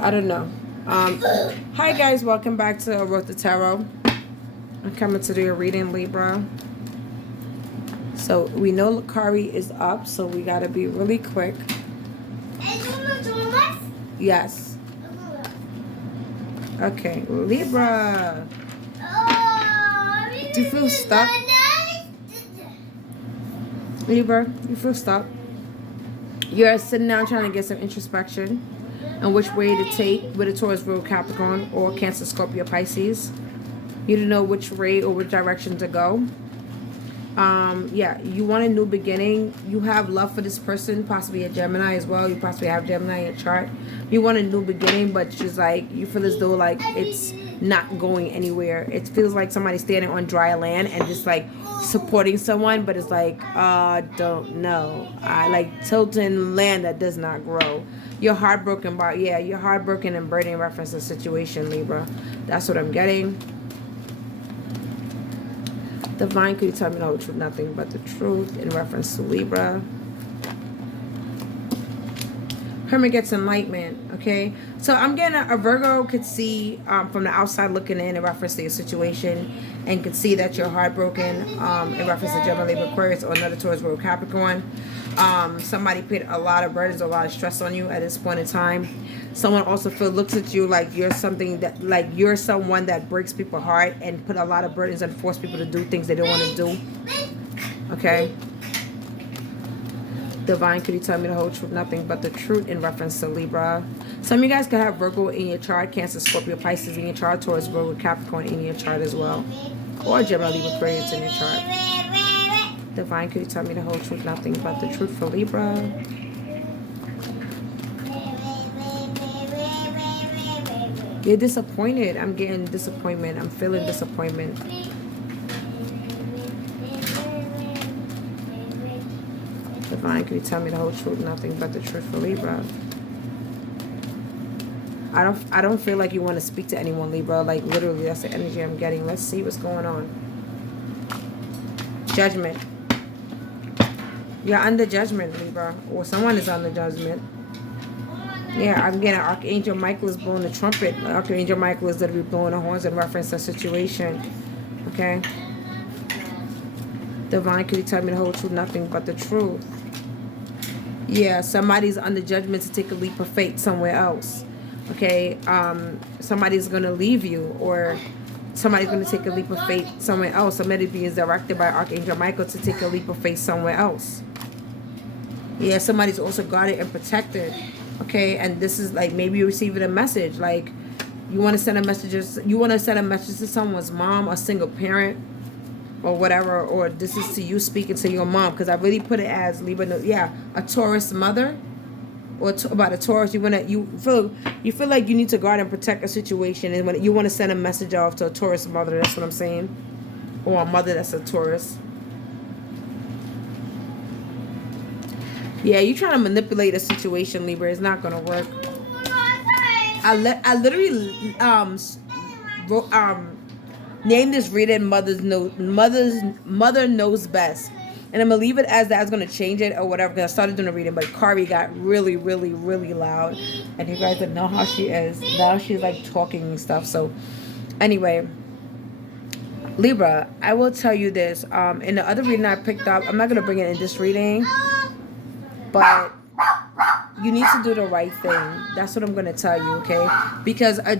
I don't know. Hi guys, welcome back to AURATHA Tarot. I'm coming to do your reading, Libra. So we know Lakari is up, so we gotta be really quick. Yes. Okay, Libra. Do you feel stuck? Libra, you feel stuck? You're sitting down trying to get some introspection and which way to take with a Taurus, Virgo, Capricorn, or Cancer, Scorpio, Pisces. You don't know which way or which direction to go. Yeah, you want a new beginning. You have love for this person, possibly a Gemini as well. You possibly have Gemini in your chart. You want a new beginning, but just like you feel as though like it's not going anywhere. It feels like somebody's standing on dry land and just like supporting someone, but it's like, don't know. I like tilting land that does not grow. You're heartbroken about, yeah, you're heartbroken and burning reference to situation, Libra. That's what I'm getting. Divine, could you tell me the whole truth, nothing but the truth in reference to Libra? Hermit gets enlightenment, okay? So I'm getting a Virgo could see from the outside looking in reference to your situation and could see that you're heartbroken in reference to Gemini, Libra, Aquarius, or another Taurus, Virgo, Capricorn. Somebody put a lot of burdens, a lot of stress on you at this point in time. Someone also looks at you like you're something that, like you're someone that breaks people's heart and put a lot of burdens and force people to do things they don't want to do. Okay. Divine, could you tell me the whole truth, nothing but the truth in reference to Libra? Some of you guys could have Virgo in your chart, Cancer, Scorpio, Pisces in your chart, Taurus, Virgo, Capricorn in your chart as well, or Gemini, Libra, Aquarius in your chart. Divine, could you tell me the whole truth, nothing but the truth for Libra? You're disappointed. I'm getting disappointment. I'm feeling disappointment. Divine, can you tell me the whole truth, nothing but the truth for Libra? I don't feel like you want to speak to anyone, Libra. Like literally, that's the energy I'm getting. Let's see what's going on. Judgment. You're under judgment, Libra, or someone is under judgment. Yeah, I'm getting Archangel Michael is blowing the trumpet. Archangel Michael is going to be blowing the horns in reference to the situation. Okay. Divine, can you tell me the whole truth, nothing but the truth? Yeah, somebody's under judgment to take a leap of faith somewhere else. Okay. Somebody's going to leave you, or somebody's going to take a leap of faith somewhere else. Somebody is directed by Archangel Michael to take a leap of faith somewhere else. Yeah, somebody's also guarded and protected. Okay, and this is like maybe you're receiving a message. Like you want to send a message. You want to send a message to someone's mom, a single parent, or whatever. Or this is to you speaking to your mom, because I really put it as Libra. Yeah, a Taurus mother, or about a Taurus. You feel like you need to guard and protect a situation, and when you want to send a message off to a Taurus mother, that's what I'm saying, or a mother that's a Taurus. Yeah, you're trying to manipulate a situation, Libra. It's not gonna work. I literally named this reading Mother Knows Best, and I'm gonna leave it as that. I was gonna change it or whatever because I started doing a reading, but Kari got really, really, really loud, and you guys don't know how she is now. She's like talking and stuff. So anyway, Libra, I will tell you this. In the other reading I picked up, I'm not gonna bring it in this reading. But you need to do the right thing. That's what I'm going to tell you, okay? Because a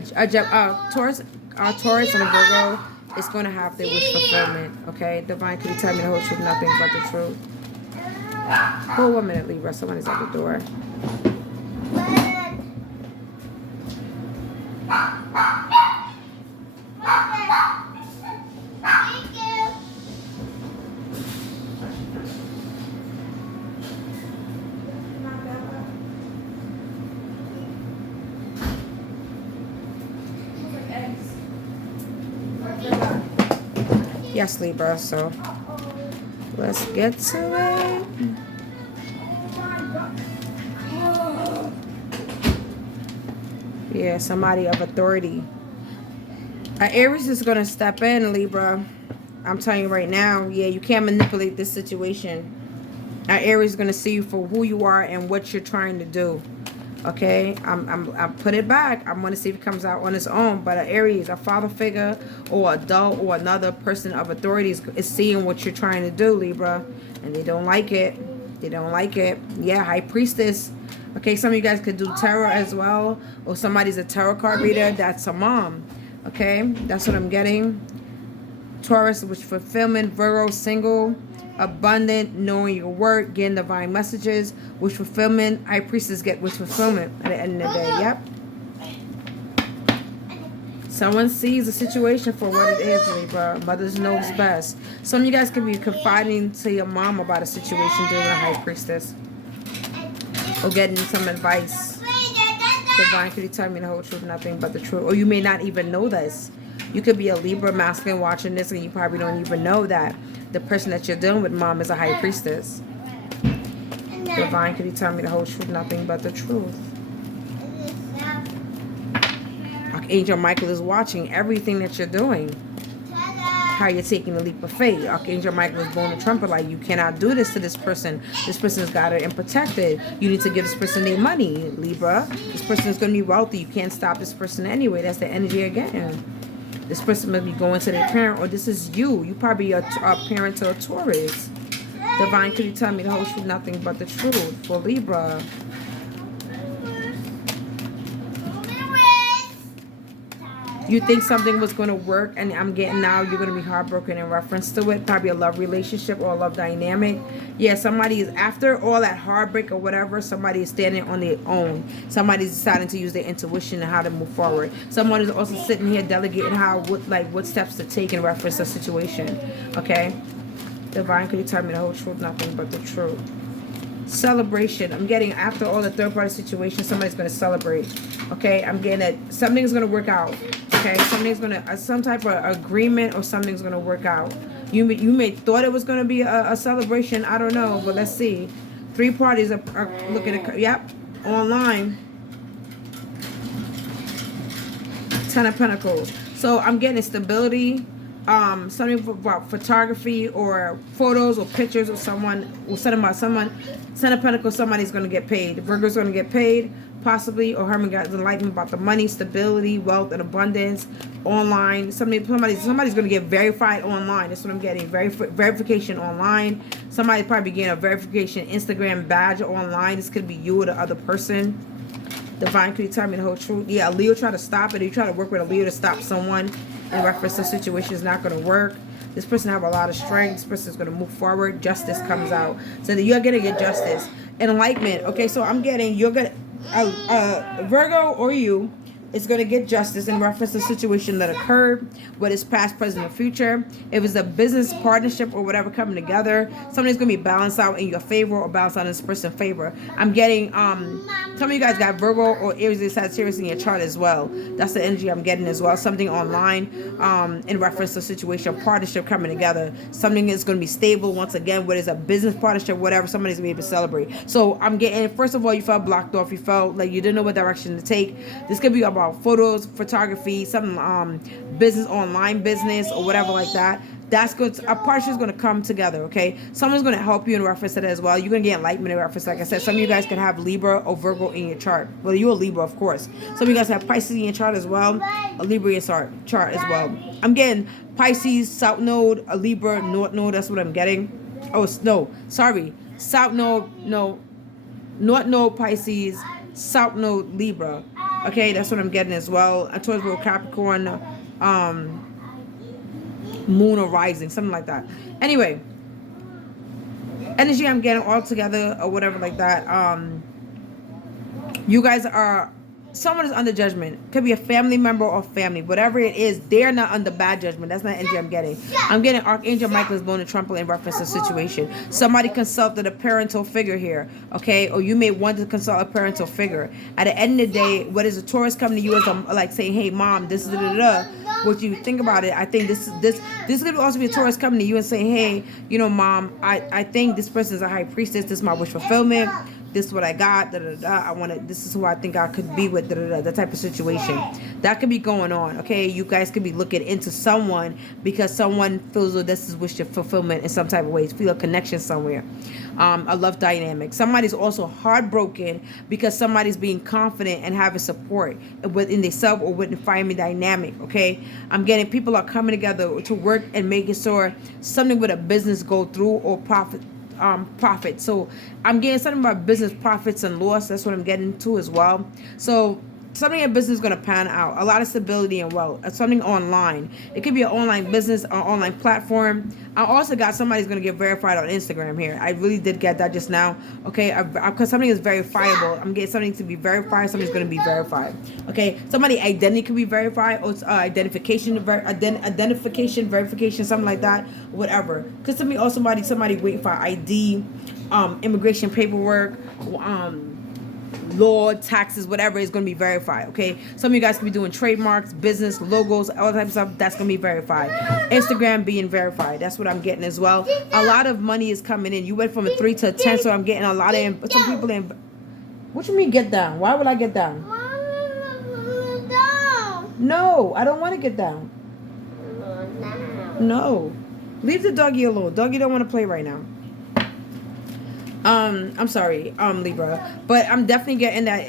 Taurus and a Virgo is going to have their wish fulfillment, okay? Divine, can you tell me the whole truth, nothing but the truth? Hold 1 minute, Libra. Someone is at the door. Yes, Libra, so let's get to it. Yeah, somebody of authority. Aries is going to step in, Libra. I'm telling you right now, yeah, you can't manipulate this situation. Aries is going to see you for who you are and what you're trying to do. Okay, I'm put it back. I'm going to see if it comes out on its own. But an Aries, a father figure or adult or another person of authority is seeing what you're trying to do, Libra, and they don't like it. They don't like it. Yeah, High Priestess. Okay, some of you guys could do tarot as well, or somebody's a tarot card reader. That's a mom. Okay, that's what I'm getting. Taurus, which fulfillment. Virgo, single, abundant, knowing your work, getting divine messages. Wish fulfillment. High Priestess get wish fulfillment at the end of the day. Yep. Someone sees the situation for what it is, Libra. Mothers knows best. Some of you guys could be confiding to your mom about a situation during a High Priestess, or getting some advice. Divine, could you tell me the whole truth, nothing but the truth? Or you may not even know this. You could be a Libra masculine watching this, and you probably don't even know that the person that you're dealing with, mom, is a High Priestess. Divine, could you tell me the whole truth, nothing but the truth? Archangel Michael is watching everything that you're doing. How you're taking the leap of faith. Archangel Michael is blowing a trumpet like, you cannot do this to this person. This person's got it and protected. You need to give this person their money, Libra. This person is going to be wealthy. You can't stop this person anyway. That's the energy again. This person may be going to their parent, or this is you. You probably are a parent to a Taurus. Divine, could you tell me the whole truth, nothing but the truth for Libra? You think something was going to work, and I'm getting now you're going to be heartbroken in reference to it. Probably a love relationship or a love dynamic. Yeah, somebody is, after all that heartbreak or whatever, somebody is standing on their own. Somebody's deciding to use their intuition and how to move forward. Someone is also sitting here delegating what steps to take in reference to the situation. Okay? Divine, could you tell me the whole truth, nothing but the truth? Celebration. I'm getting, after all the third party situation, somebody's going to celebrate. Okay, I'm getting that something's going to work out. Okay, something's going to, some type of agreement or something's going to work out. You may thought it was going to be a celebration. I don't know, but let's see. 3 parties are looking at, yep, online. 10 of Pentacles. So I'm getting stability. Something about photography or photos or pictures of someone, or something about someone. 10 of Pentacles, somebody's going to get paid. The Virgo's going to get paid, possibly, or Herman got enlightenment about the money, stability, wealth, and abundance. Online, somebody's going to get verified online. That's what I'm getting. Verification online. Somebody probably getting a verification Instagram badge online. This could be you or the other person. Divine, could you tell me the whole truth? Yeah, a Leo try to stop it. You try to work with a Leo to stop someone in reference to the situation is not going to work. This person have a lot of strength. This person is going to move forward. Justice comes out. So that you're going to get justice. Enlightenment. Okay, so I'm getting, you're going to, Virgo or you is going to get justice in reference to the situation that occurred, whether it's past, present, or future. If it's a business partnership or whatever coming together, something's going to be balanced out in your favor or balanced out in this person's favor. I'm getting, some of you guys got Virgo or Aries and Sagittarius in your chart as well. That's the energy I'm getting as well. Something online in reference to situation, partnership coming together. Something is going to be stable once again, whether it's a business partnership, whatever, somebody's going to be able to celebrate. So I'm getting, first of all, you felt blocked off. You felt like you didn't know what direction to take. This could be about photos, photography, some business, online business or whatever like that. That's good. A partnership is going to come together, okay? Someone's going to help you in reference to that as well. You're going to get enlightenment in reference. Like I said, some of you guys can have Libra or Virgo in your chart. Well, you're a Libra, of course. Some of you guys have Pisces in your chart as well. A Libra in your chart as well. I'm getting Pisces, South Node, a Libra, North Node. That's what I'm getting. Oh, no. Sorry. South Node, no. North Node, Pisces. South Node, Libra. Okay, that's what I'm getting as well. A Taurus, Capricorn, Moon or Rising, something like that. Anyway, energy I'm getting all together or whatever like that. You guys are, someone is under judgment. Could be a family member or family. Whatever it is, they're not under bad judgment. That's not energy I'm getting. I'm getting Archangel Michael is blowing a trumpet in reference to the situation. Somebody consulted a parental figure here, okay? Or you may want to consult a parental figure. At the end of the day, what is a Taurus coming to you as like saying, hey, mom, this is what you think about it. I think this could also be a Taurus coming to you and saying, hey, you know, mom, I think this person is a high priestess. This is my wish fulfillment. this is what I got, da da da. I want to. This is who I think I could be with, da da da. That type of situation that could be going on. Okay, you guys could be looking into someone because someone feels that this is wish for fulfillment in some type of ways. Feel a connection somewhere. A love dynamic. Somebody's also heartbroken because somebody's being confident and having support within themselves or within family dynamic. Okay, I'm getting people are coming together to work and making sure something with a business go through or profit. So I'm getting something about business profits and loss. That's what I'm getting to as well. So something in business is going to pan out. A lot of stability and wealth. Something online. It could be an online business or online platform. I also got somebody's going to get verified on Instagram here. I really did get that just now. Okay, because something is verifiable. I'm getting something to be verified. Something's going to be verified. Okay, somebody identity could be verified. Or identification, verification, something like that. Whatever. Because somebody waiting for ID, immigration paperwork, law, taxes, whatever is going to be verified. Okay, some of you guys can be doing trademarks, business logos, all types of stuff. That's going to be verified. Instagram being verified. That's what I'm getting as well. A lot of money is coming in. You went from a 3 to a 10, so I'm getting a lot of some people in. What you mean get down? Why would I get down? No, I don't want to get down. No, leave the doggy alone. Doggy don't want to play right now. I'm sorry, Libra, but I'm definitely getting that,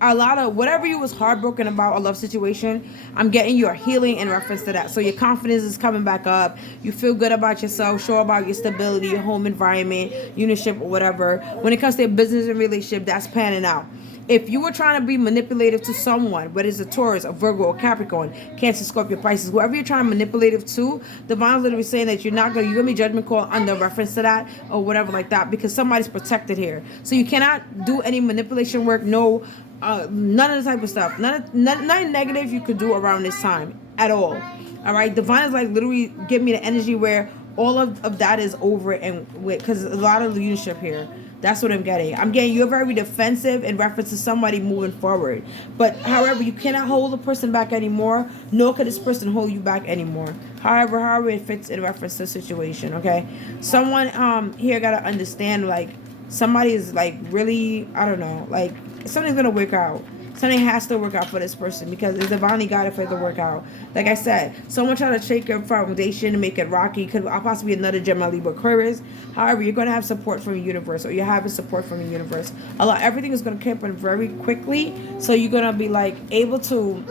a lot of whatever you was heartbroken about a love situation, I'm getting your healing in reference to that. So your confidence is coming back up. You feel good about yourself, sure about your stability, your home environment, unitship, or whatever. When it comes to your business and relationship, that's panning out. If you were trying to be manipulative to someone, whether it's a Taurus, a Virgo, or Capricorn, Cancer, Scorpio, Pisces, whoever you're trying to manipulative to, Divine's literally saying that you're gonna be judgment call under reference to that or whatever like that, because somebody's protected here. So you cannot do any manipulation work. No, none of the type of stuff. Nothing negative you could do around this time at all. All right, Divine is like literally give me the energy where all of that is over and with, because a lot of leadership here. That's what I'm getting. I'm getting you're very defensive in reference to somebody moving forward. But however, you cannot hold a person back anymore, nor could this person hold you back anymore. However it fits in reference to the situation, okay? Someone here gotta understand, like, somebody is like really, I don't know, like something's gonna work out. Something has to work out for this person because it's divinely guided for it to work out. Like I said, someone trying to shake your foundation and make it rocky. Could possibly be another Gemini, Libra, Aquarius. However, you're going to have support from the universe, or you're having support from the universe. Everything is going to happen very quickly. So you're going to be like able to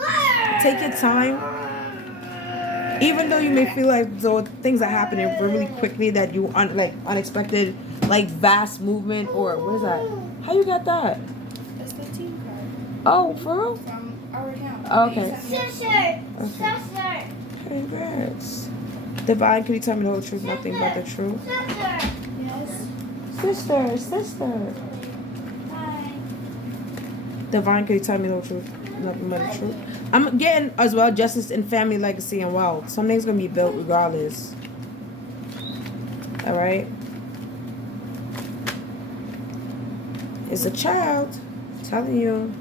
take your time. Even though you may feel like things are happening really quickly that you unexpected, like vast movement, or what is that? How you got that? Oh, for real? From our account. Okay. Sister. Congrats. Divine, can you tell me the whole truth, nothing but the truth? Yes. Sister. Hi. Divine, can you tell me the whole truth, nothing but the truth? I'm getting as well justice in family, legacy, and wealth. Something's gonna be built regardless. All right. It's a child. I'm telling you.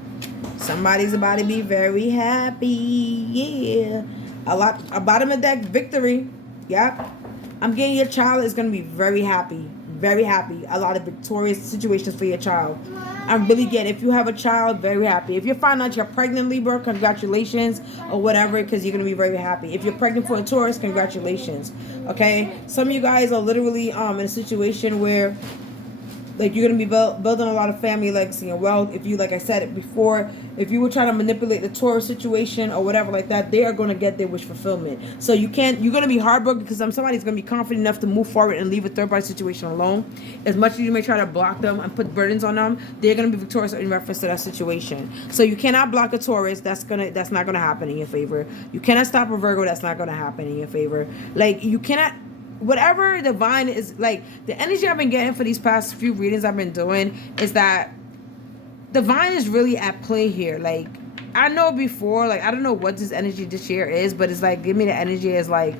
Somebody's about to be very happy. Yeah. A bottom of deck victory. Yep. I'm getting your child is going to be very happy. Very happy. A lot of victorious situations for your child. I'm really getting, if you have a child, very happy. If you find out you're pregnant, Libra, congratulations, or whatever, because you're going to be very happy. If you're pregnant for a Taurus, congratulations. Okay? Some of you guys are literally in a situation where like you're going to be building a lot of family legacy and wealth. If you, like I said it before, if you were trying to manipulate the Taurus situation or whatever like that, they are going to get their wish fulfillment. So you're going to be heartbroken because somebody's going to be confident enough to move forward and leave a third party situation alone. As much as you may try to block them and put burdens on them, they're going to be victorious in reference to that situation. So you cannot block a Taurus. That's not going to happen in your favor. You cannot stop a Virgo. That's not going to happen in your favor. Like you cannot. Whatever divine is, like the energy I've been getting for these past few readings I've been doing is that divine is really at play here. Like I know before, like I don't know what this energy this year is, but it's like give me the energy as like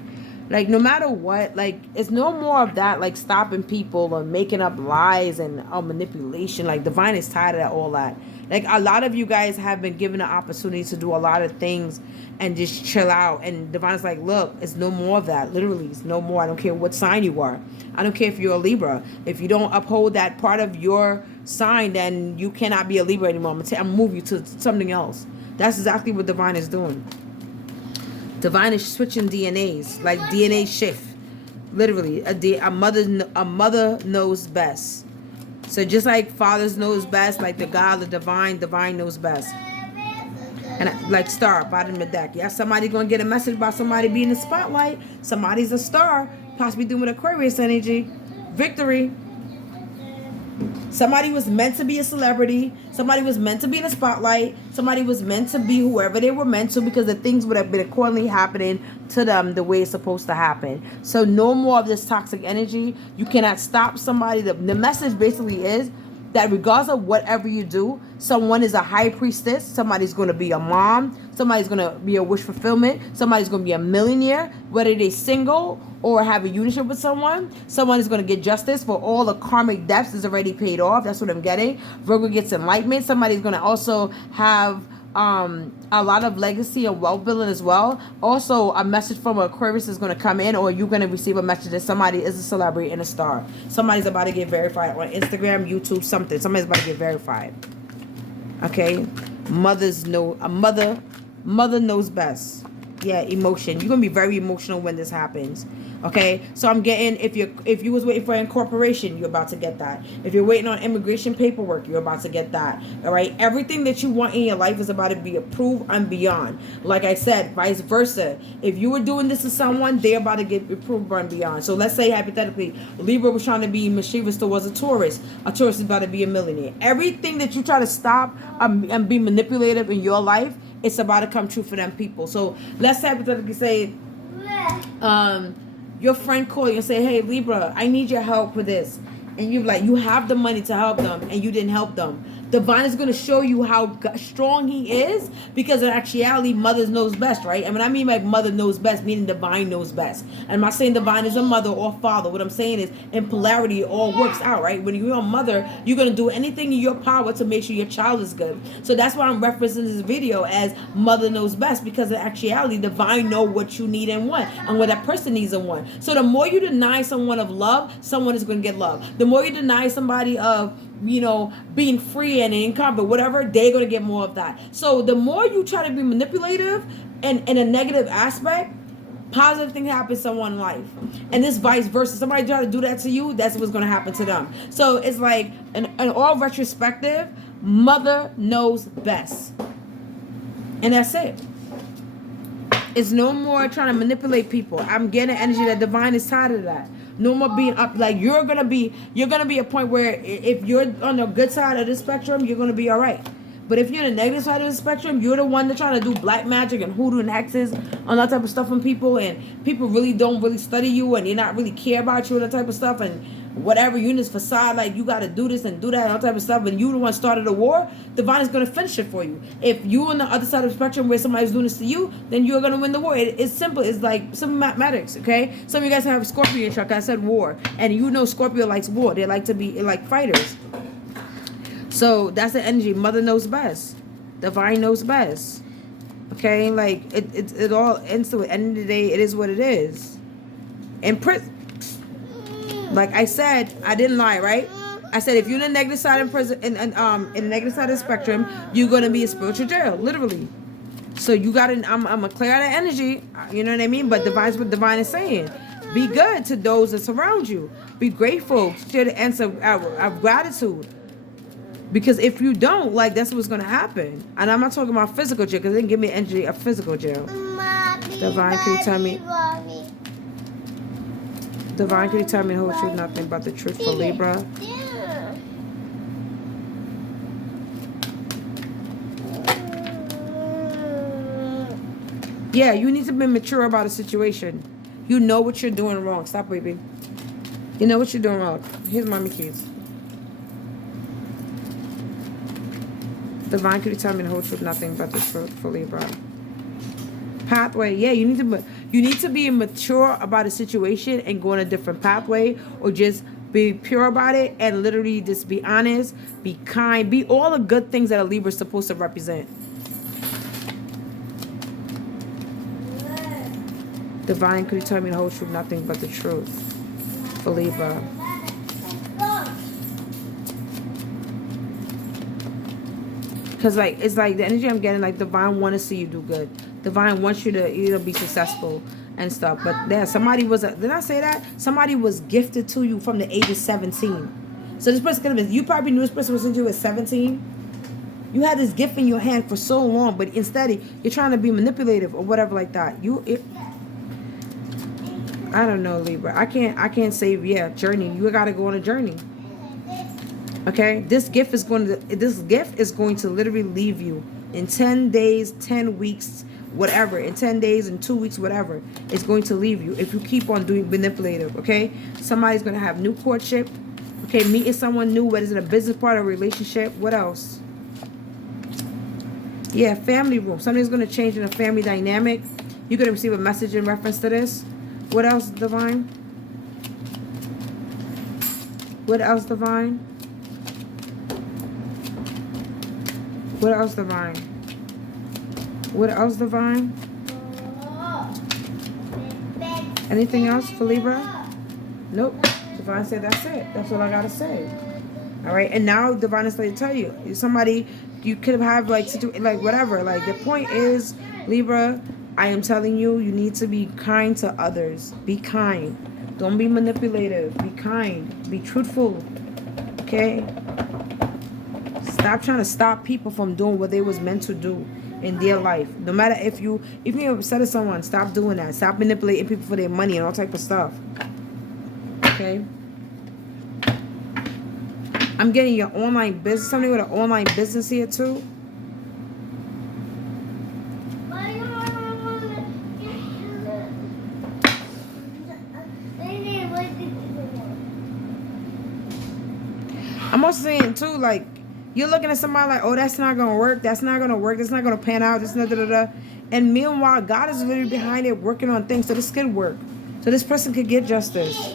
Like, no matter what, like, it's no more of that, like, stopping people or making up lies and manipulation. Like, divine is tired of all that. Like, a lot of you guys have been given an opportunity to do a lot of things and just chill out. And divine's like, look, it's no more of that. Literally, it's no more. I don't care what sign you are. I don't care if you're a Libra. If you don't uphold that part of your sign, then you cannot be a Libra anymore. I'm gonna move you to something else. That's exactly what divine is doing. Divine is switching DNAs, like DNA shift. Literally, a mother knows best. So just like fathers knows best, like the God, the divine knows best. And like star, bottom of the deck. Yeah, somebody's gonna get a message about somebody being in the spotlight. Somebody's a star, possibly doing Aquarius energy. Victory. Somebody was meant to be a celebrity. Somebody was meant to be in the spotlight. Somebody was meant to be whoever they were meant to, because the things would have been accordingly happening to them the way it's supposed to happen. So no more of this toxic energy. You cannot stop somebody. The message basically is that regardless of whatever you do, someone is a high priestess. Somebody's going to be a mom. Somebody's going to be a wish fulfillment. Somebody's going to be a millionaire, whether they're single or have a union with someone. Someone is going to get justice for all the karmic debts is already paid off. That's what I'm getting. Virgo gets enlightenment. Somebody's going to also have a lot of legacy and wealth building as well. Also, a message from Aquarius is going to come in, or you're going to receive a message that somebody is a celebrity and a star. Somebody's about to get verified on Instagram, YouTube, something. Somebody's about to get verified. Okay, mother knows best. Yeah, emotion. You're gonna be very emotional when this happens. Okay, so I'm getting, if you was waiting for incorporation, you're about to get that. If you're waiting on immigration paperwork, you're about to get that. All right, everything that you want in your life is about to be approved and beyond. Like I said, vice versa. If you were doing this to someone, they're about to get approved and beyond. So let's say hypothetically, Libra was trying to be mischievous towards a Taurus. A Taurus is about to be a millionaire. Everything that you try to stop and be manipulative in your life, it's about to come true for them people. So let's hypothetically say, your friend called you and say, hey, Libra, I need your help with this. And you have the money to help them, and you didn't help them. Divine is going to show you how strong he is, because in actuality, mother knows best, right? And when I mean like mother knows best, meaning divine knows best. And I'm not saying divine is a mother or father. What I'm saying is in polarity, it all works out, right? When you're a mother, you're going to do anything in your power to make sure your child is good. So that's why I'm referencing this video as mother knows best, because in actuality, divine know what you need and want, and what that person needs and want. So the more you deny someone of love, someone is going to get love. The more you deny somebody of, being free and income, but whatever, they're going to get more of that. So the more you try to be manipulative and in a negative aspect, positive thing happens to someone's life. And this vice versa. Somebody try to do that to you, that's what's going to happen to them. So it's like, in all retrospective, mother knows best. And that's it. It's no more trying to manipulate people. I'm getting energy that divine is tired of that. No more being up. Like you're gonna be a point where if you're on the good side of the spectrum, you're gonna be all right. But if you're on the negative side of the spectrum, you're the one that's trying to do black magic and hoodoo and hexes on that type of stuff on people, and people really don't really study you, and they not really care about you and that type of stuff, and whatever, you in this facade, like you got to do this and do that and all type of stuff, and you the one started the war, divine is going to finish it for you. If you on the other side of the spectrum where somebody's doing this to you, then you're going to win the war. It's simple. It's like simple mathematics, okay? Some of you guys have Scorpio truck. I said war, and Scorpio likes war. They like to be like fighters. So that's the energy. Mother knows best. Divine knows best. Okay, like it all ends to the end of the day. It is what it is. In prison, like I said, I didn't lie, right? I said if you're in the negative side in prison, in the negative side of the spectrum, you're gonna be in spiritual jail, literally. So you gotta, I'm gonna clear out that energy. You know what I mean? But divine's what divine is saying. Be good to those that surround you. Be grateful. Share the answer of gratitude. Because if you don't, like, that's what's going to happen. And I'm not talking about physical jail, because they didn't give me energy of physical jail. Divine, can you tell me? Divine, can you tell me the whole truth, nothing but the truth for Libra? Yeah, you need to be mature about a situation. You know what you're doing wrong. Stop, baby. You know what you're doing wrong. Here's mommy keys. Divine, could you tell me the whole truth, nothing but the truth for Libra? pathway. Yeah, you need to be mature about a situation and go on a different pathway, or just be pure about it and literally just be honest, be kind, be all the good things that a Libra is supposed to represent. Divine, could you tell me the whole truth, nothing but the truth for Libra? Because, like, it's like the energy I'm getting, like, Divine want to see you do good. Divine wants you to be successful and stuff. But yeah, somebody was, did I say that? Somebody was gifted to you from the age of 17. So this person could have been, you probably knew this person was into you at 17. You had this gift in your hand for so long, but instead you're trying to be manipulative or whatever like that. I don't know, Libra. I can't say, yeah, journey. You got to go on a journey. Okay, this gift is going to literally leave you in 10 days, 10 weeks, whatever. In 10 days, in 2 weeks, whatever. It's going to leave you if you keep on doing manipulative. Okay, somebody's going to have new courtship. Okay, meeting someone new, whether it's in a business part or relationship. What else? Yeah, family room. Something's going to change in a family dynamic. You're going to receive a message in reference to this. What else, Divine? What else, Divine? What else, Divine? What else, Divine? Anything else for Libra? Nope. Divine said that's it. That's all I gotta say. All right. And now Divine is going to tell you. Somebody, you could have like whatever. Like the point is, Libra, I am telling you, you need to be kind to others. Be kind. Don't be manipulative. Be kind. Be truthful. Okay? Stop trying to stop people from doing what they was meant to do in their life. No matter if you're upset at someone, stop doing that. Stop manipulating people for their money and all type of stuff. Okay? I'm getting your online business. Somebody with an online business here too. I'm also saying too, like, you're looking at somebody like, oh, that's not gonna work, that's not gonna work, that's not gonna pan out, this not da. And meanwhile, God is literally behind it, working on things so this could work, so this person could get justice.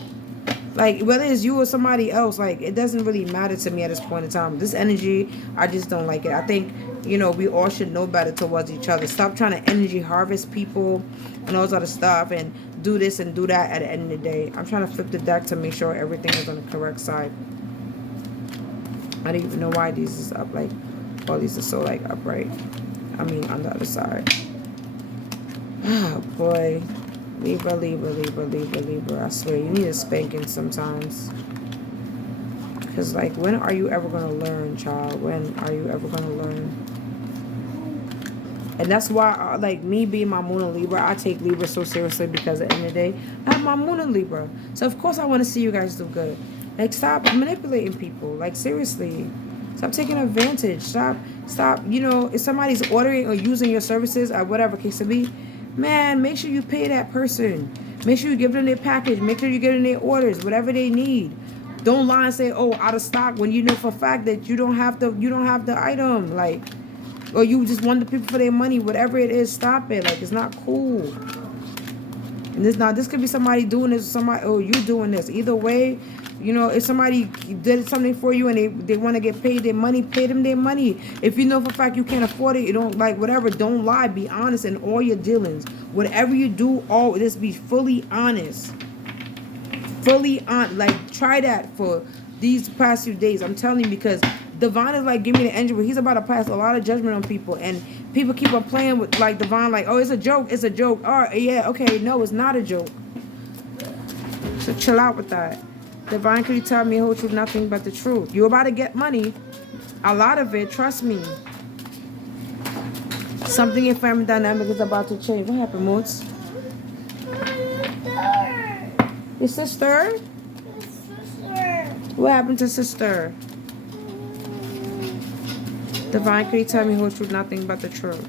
Like, whether it's you or somebody else, like, it doesn't really matter to me at this point in time. This energy, I just don't like it. I think, we all should know better towards each other. Stop trying to energy harvest people and all this other stuff and do this and do that at the end of the day. I'm trying to flip the deck to make sure everything is on the correct side. I don't even know why these is up, like, all these are so, like, upright. I mean, on the other side. Oh, boy. Libra, Libra, Libra, Libra, Libra. I swear, you need a spanking sometimes. Because, like, when are you ever going to learn, child? When are you ever going to learn? And that's why, like, me being my moon in Libra, I take Libra so seriously because at the end of the day, I have my moon in Libra. So, of course, I want to see you guys do good. Like, stop manipulating people. Like, seriously. Stop taking advantage. Stop, if somebody's ordering or using your services or whatever case it be, man, make sure you pay that person. Make sure you give them their package. Make sure you give them their orders, whatever they need. Don't lie and say, oh, out of stock, when you know for a fact that you don't have the item. Like, or you just want the people for their money. Whatever it is, stop it. Like, it's not cool. And this could be somebody doing this, somebody, oh, you doing this. Either way, if somebody did something for you and they want to get paid their money, pay them their money. If you know for a fact you can't afford it, you don't, like, whatever, don't lie. Be honest in all your dealings. Whatever you do, just be fully honest. Fully on, like, try that for these past few days. I'm telling you, because Divine is like, give me the engine, but he's about to pass a lot of judgment on people, and people keep on playing with, like, Divine, like, oh, it's a joke. Oh, yeah, okay, no, it's not a joke. So chill out with that. Divine, can you tell me the whole truth, nothing but the truth? You're about to get money. A lot of it, trust me. Something in family dynamic is about to change. What happened, Moods? Your sister? What happened to sister? Divine, can you tell me the whole truth, nothing but the truth?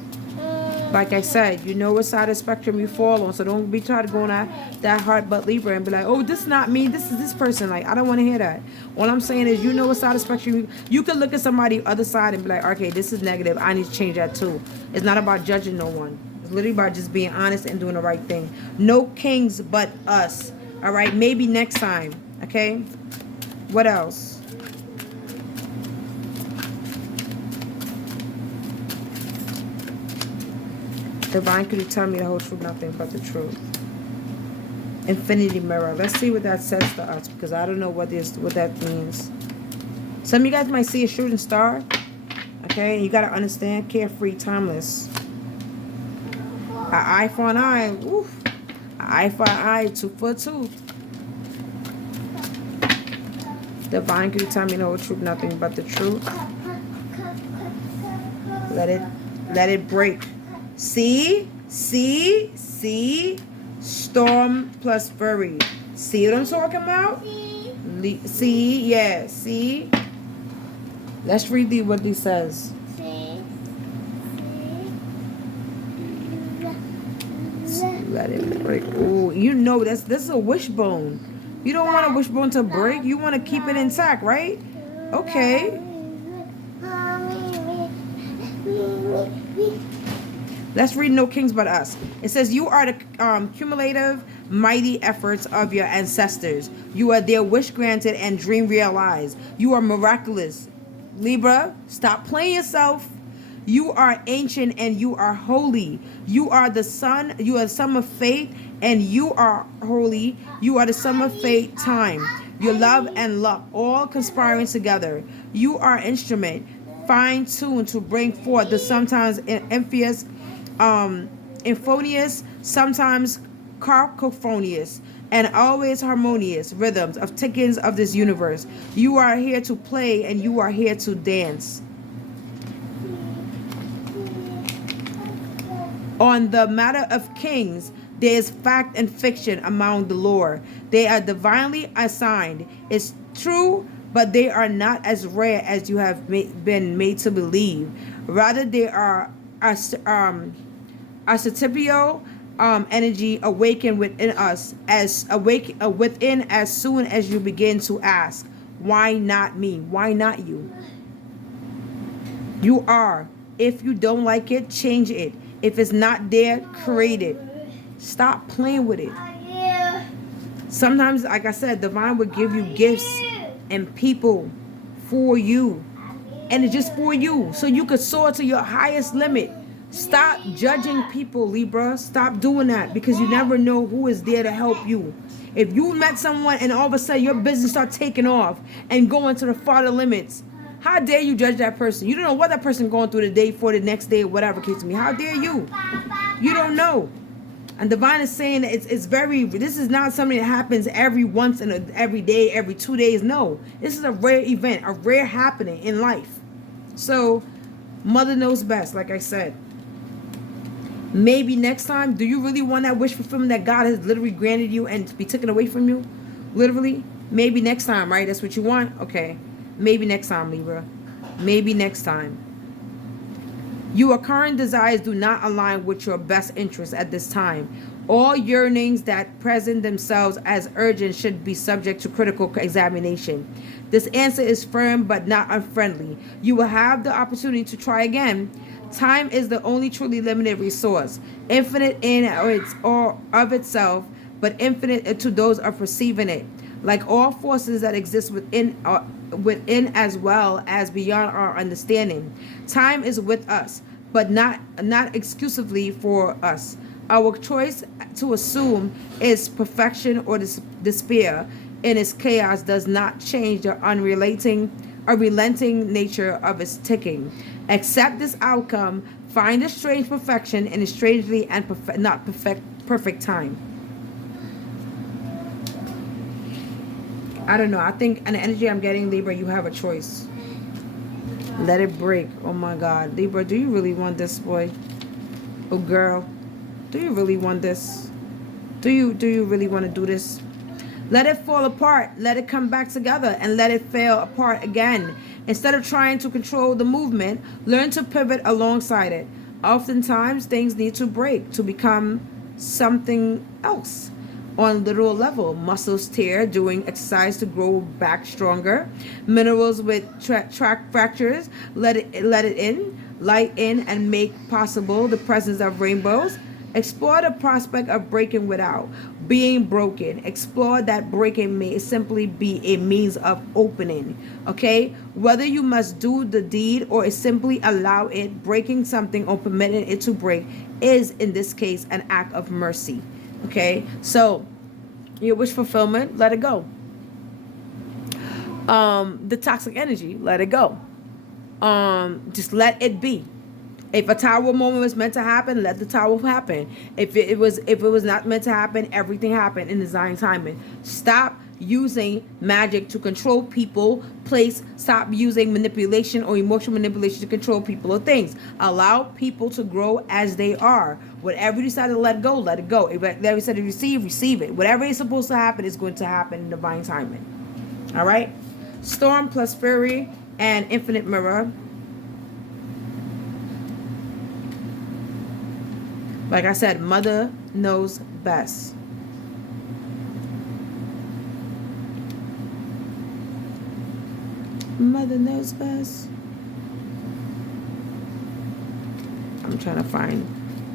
Like I said, you know what side of the spectrum you fall on, so don't be trying to go on that hard butt Libra and be like, oh, this is not me, this is this person. Like, I don't want to hear that. All I'm saying is, you know what side of the spectrum you can look at somebody other side and be like, okay, this is negative, I need to change that too. It's not about judging no one. It's literally by just being honest and doing the right thing. No kings but us. All right, maybe next time. Okay, what else? Divine, could you tell me the whole truth, nothing but the truth? Infinity mirror. Let's see what that says to us, because I don't know what that means. Some of you guys might see a shooting star. Okay, you gotta understand, carefree, timeless. An eye for an eye. Oof. An eye for an eye, tooth for a tooth. Divine, could you tell me the whole truth, nothing but the truth? Let it break. See? Storm plus fury. See what I'm talking about? See? Yeah, see? Let's read what he says. Let it break. Ooh, you know this is a wishbone. You don't want a wishbone to break. You want to keep it intact, right? Okay. Let's read No Kings But Us. It says, you are the cumulative, mighty efforts of your ancestors. You are their wish granted and dream realized. You are miraculous. Libra, stop playing yourself. You are ancient and you are holy. You are the sun. You are the sum of fate and you are holy. You are the sum of fate time. Your love and luck all conspiring together. You are instrument, fine-tuned to bring forth the sometimes envious, euphonious, sometimes cacophonious, and always harmonious rhythms of tickings of this universe. You are here to play and you are here to dance. On the matter of kings, there is fact and fiction among the lore. They are divinely assigned. It's true, but they are not as rare as you have been made to believe. Rather, they are archetypal energy awakened within us, as soon as you begin to ask, why not me? Why not you? You are. If you don't like it, change it. If it's not there, create it. Stop playing with it. Sometimes, like I said, divine will give you gifts and people for you. And it's just for you. So you could soar to your highest limit. Stop judging people, Libra. Stop doing that, because you never know who is there to help you. If you met someone and all of a sudden your business start taking off and going to the farther limits, how dare you judge that person? You don't know what that person going through the day for the next day, whatever case me. How dare you? You don't know. And divine is saying that this is not something that happens every day, every 2 days. No, this is a rare event, a rare happening in life. So mother knows best, like I said. Maybe next time. Do you really want that wish fulfillment that God has literally granted you and to be taken away from you? Literally? Maybe next time, right? That's what you want? Okay. Maybe next time, Libra. Maybe next time. Your current desires do not align with your best interests at this time. All yearnings that present themselves as urgent should be subject to critical examination. This answer is firm but not unfriendly. You will have the opportunity to try again. Time is the only truly limited resource, infinite in or of itself, but infinite to those of perceiving it. Like all forces that exist within as well as beyond our understanding. Time is with us, but not exclusively for us. Our choice to assume its perfection or despair in its chaos does not change the unrelenting nature of its ticking. Accept this outcome, find a strange perfection in a strangely and perfect time. I don't know. I think an energy I'm getting, Libra, you have a choice. Let it break. Oh my God. Libra, do you really want this, boy? Oh girl. Do you really want this? Do you really want to do this? Let it fall apart. Let it come back together and let it fail apart again. Instead of trying to control the movement, learn to pivot alongside it. Oftentimes, things need to break to become something else. On literal level, muscles tear during exercise to grow back stronger. Minerals with track fractures, let it in. light in and make possible the presence of rainbows. Explore the prospect of breaking without being broken. Explore that breaking may simply be a means of opening. Okay? Whether you must do the deed or simply allow it, breaking something or permitting it to break is, in this case, an act of mercy. Okay? So, your wish fulfillment, let it go. The toxic energy, let it go. Just let it be. If a tower moment was meant to happen, let the tower happen. If it was not meant to happen, everything happened in design timing. Stop using magic to control people, place. Stop using manipulation or emotional manipulation to control people or things. Allow people to grow as they are. Whatever you decide to let go, let it go. If you said to receive it. Whatever is supposed to happen is going to happen in divine timing. All right? Storm plus fury and infinite mirror. Like I said, mother knows best. Mother knows best. I'm trying to find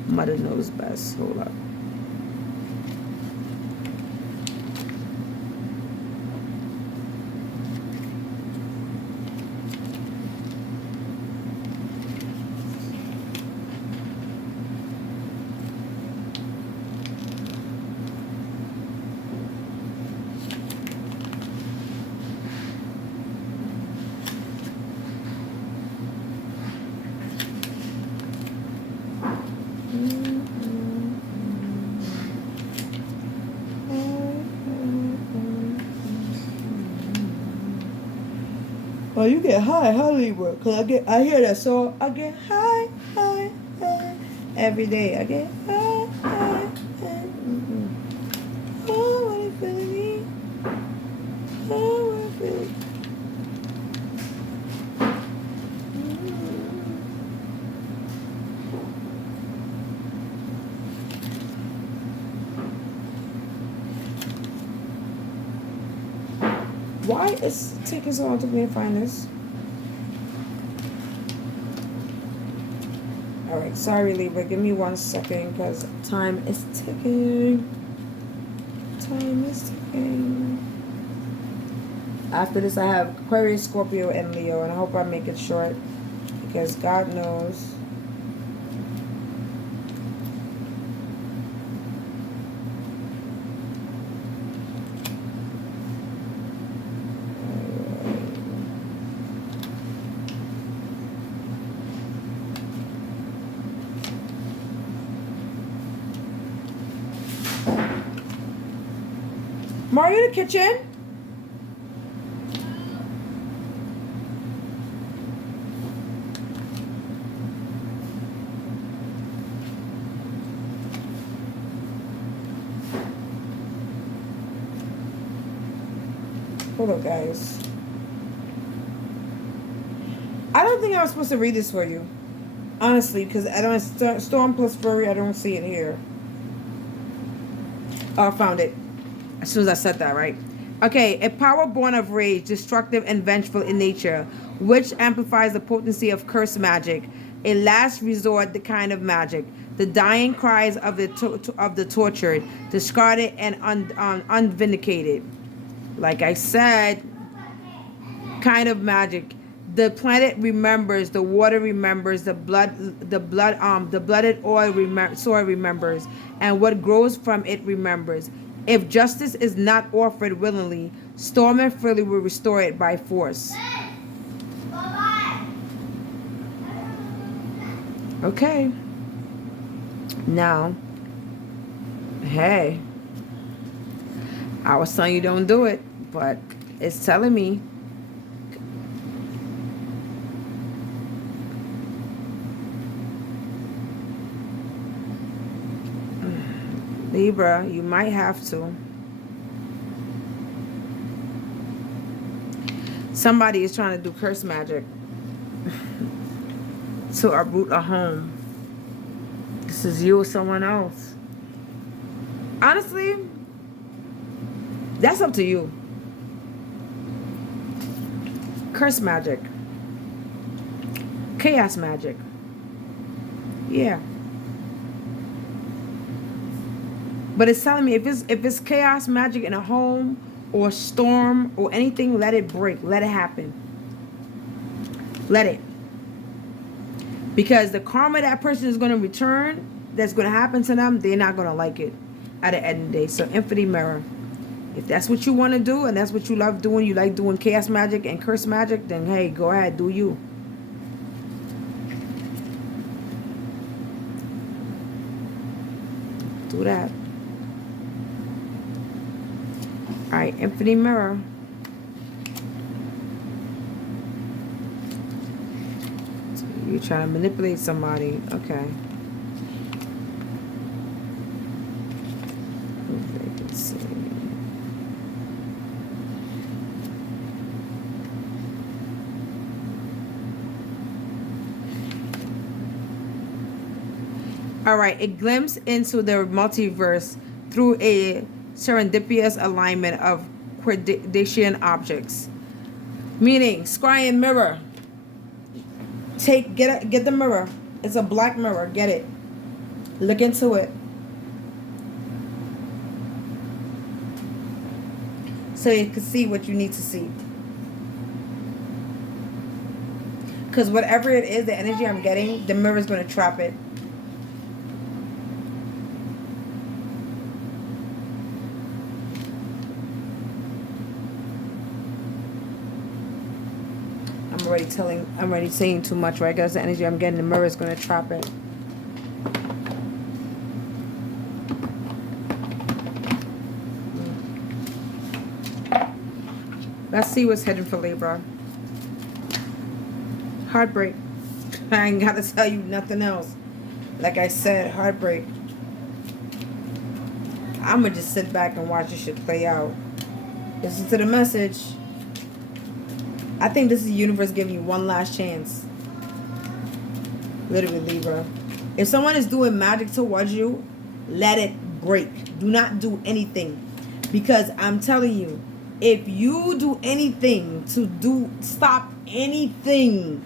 mother knows best. Hold up. Oh, you get high, huh, Libra? Cause I hear that song. I get high, high, high every day. I get high, high, high. Oh, what a feeling. Oh, what a feeling. Why is it taking so long to me to find this? Alright, sorry Libra, give me 1 second because time is ticking. Time is ticking. After this I have Aquarius, Scorpio, and Leo, and I hope I make it short because God knows. Mario in the kitchen? Hold up, guys. I don't think I was supposed to read this for you. Honestly, because I don't... Storm plus Fury, I don't see it here. Oh, I found it. As soon as I said that, right? Okay, a power born of rage, destructive and vengeful in nature, which amplifies the potency of cursed magic, a last resort the kind of magic, the dying cries of the tortured, discarded and unvindicated. Like I said, kind of magic. The planet remembers, the water remembers, the blooded soil remembers, and what grows from it remembers. If justice is not offered willingly, Storm and Fury will restore it by force. Okay. Now, hey, I was telling you don't do it, but it's telling me. Libra, you might have to. Somebody is trying to do curse magic to uproot a home. This is you or someone else. Honestly, that's up to you. Curse magic. Chaos magic. Yeah. But it's telling me if it's chaos magic in a home or storm or anything, let it break. Let it happen. Let it. Because the karma that person is going to return, that's going to happen to them, they're not going to like it at the end of the day. So infinity mirror. If that's what you want to do and that's what you love doing, you like doing chaos magic and curse magic, then hey, go ahead, do you. Do that. Alright, infinity mirror. So you're trying to manipulate somebody. Okay. Vacancy. Alright, it glimpses into the multiverse through a serendipitous alignment of Quadratian objects. Meaning, scry and mirror. Get the mirror. It's a black mirror. Get it. Look into it. So you can see what you need to see. Because whatever it is, the energy I'm getting, the mirror is going to trap it. I'm already saying too much, right? Because the energy I'm getting, the mirror is going to trap it. Let's see what's hidden for Libra. Heartbreak. I ain't got to tell you nothing else. Like I said, heartbreak. I'm going to just sit back and watch this shit play out. Listen to the message. I think this is the universe giving you one last chance. Literally, Libra. If someone is doing magic towards you, let it break. Do not do anything. Because I'm telling you, if you do anything to stop anything,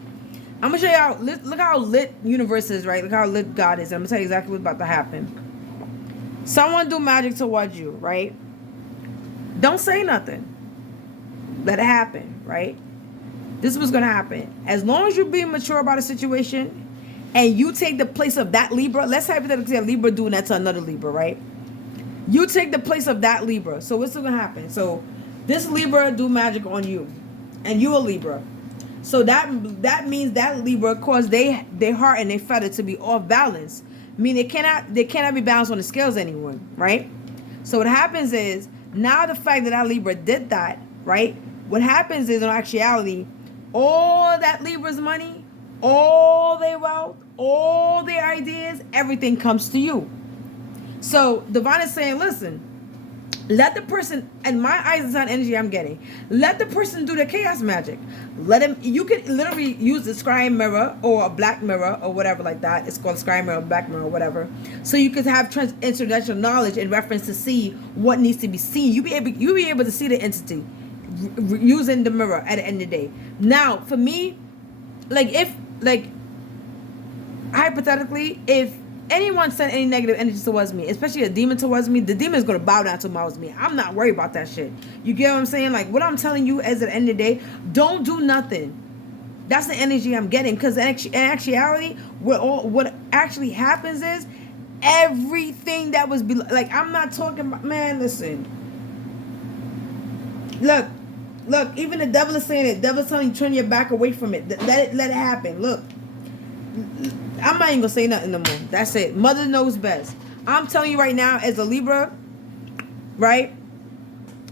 I'm going to show you how, look how lit universe is, right? Look how lit God is. I'm going to tell you exactly what's about to happen. Someone do magic towards you, right? Don't say nothing. Let it happen, right? This is what's going to happen. As long as you're being mature about a situation and you take the place of that Libra, let's hypothetically say a Libra doing that to another Libra, right? You take the place of that Libra. So what's going to happen? So this Libra do magic on you and you a Libra. So that means that Libra caused their heart and their feather to be off balance. I mean, they cannot be balanced on the scales anymore, right? So what happens is, now the fact that Libra did that, right? What happens is, in actuality, all that Libra's money, all their wealth, all their ideas, everything comes to you. So Divine is saying, listen, let the person, and my eyes is on energy I'm getting, let the person do the chaos magic. Let him, you can literally use the scrying mirror or a black mirror or whatever like that. It's called scrying mirror, black mirror, or whatever. So you could have interdimensional knowledge in reference to see what needs to be seen. You'll be able to see the entity using the mirror at the end of the day. Now, for me, hypothetically, if anyone sent any negative energy towards me, especially a demon towards me, the demon is going to bow down towards me. I'm not worried about that shit. You get what I'm saying? Like, what I'm telling you is, at the end of the day, don't do nothing. That's the energy I'm getting. Because in actuality, what actually happens is, everything that was, I'm not talking about, man, listen. Look, even the devil is saying it. The devil is telling you, turn your back away from it. Let it happen. Look. I'm not even gonna say nothing no more. That's it. Mother knows best. I'm telling you right now, as a Libra, right?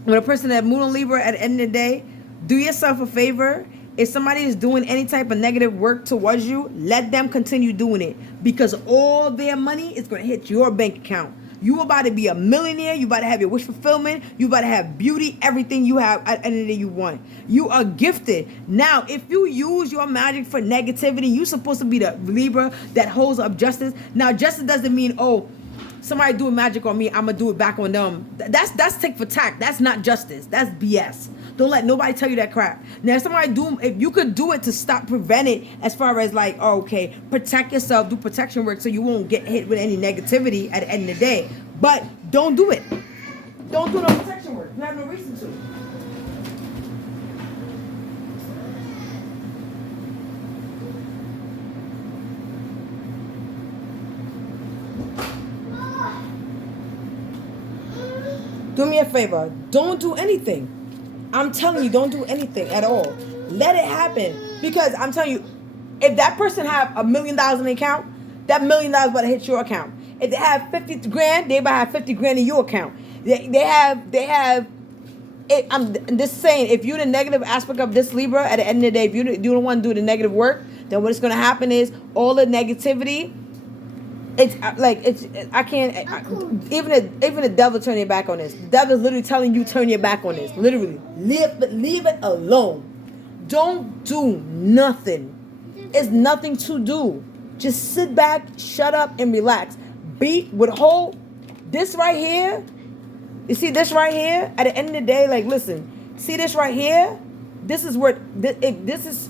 When a person that moon on Libra, at the end of the day, do yourself a favor. If somebody is doing any type of negative work towards you, let them continue doing it. Because all their money is gonna hit your bank account. You about to be a millionaire. You about to have your wish fulfillment. You about to have beauty. Everything you have at the end of the day you want. You are gifted. Now, if you use your magic for negativity, you're supposed to be the Libra that holds up justice. Now, justice doesn't mean, oh, somebody doing magic on me, I'm going to do it back on them. That's tick for tack. That's not justice. That's BS. Don't let nobody tell you that crap. Now, if you could do it to stop, prevent it, as far as like, oh, okay, protect yourself, do protection work so you won't get hit with any negativity at the end of the day. But don't do it. Don't do no protection work. You have no reason to. Do me a favor. Don't do anything. I'm telling you, don't do anything at all. Let it happen. Because I'm telling you, if that person have $1 million in the account, that $1 million about to hit your account. If they have 50 grand, they about to have 50 grand in your account. They have. I'm just saying, if you're the negative aspect of this Libra, at the end of the day, if you don't want to do the negative work, then what's going to happen is all the negativity. I can't. Even the devil turn your back on this. The devil is literally telling you turn your back on this. Literally, leave it alone. Don't do nothing. It's nothing to do. Just sit back, shut up, and relax. Withhold this right here. You see this right here? At the end of the day, like, listen. See this right here? This is what this is.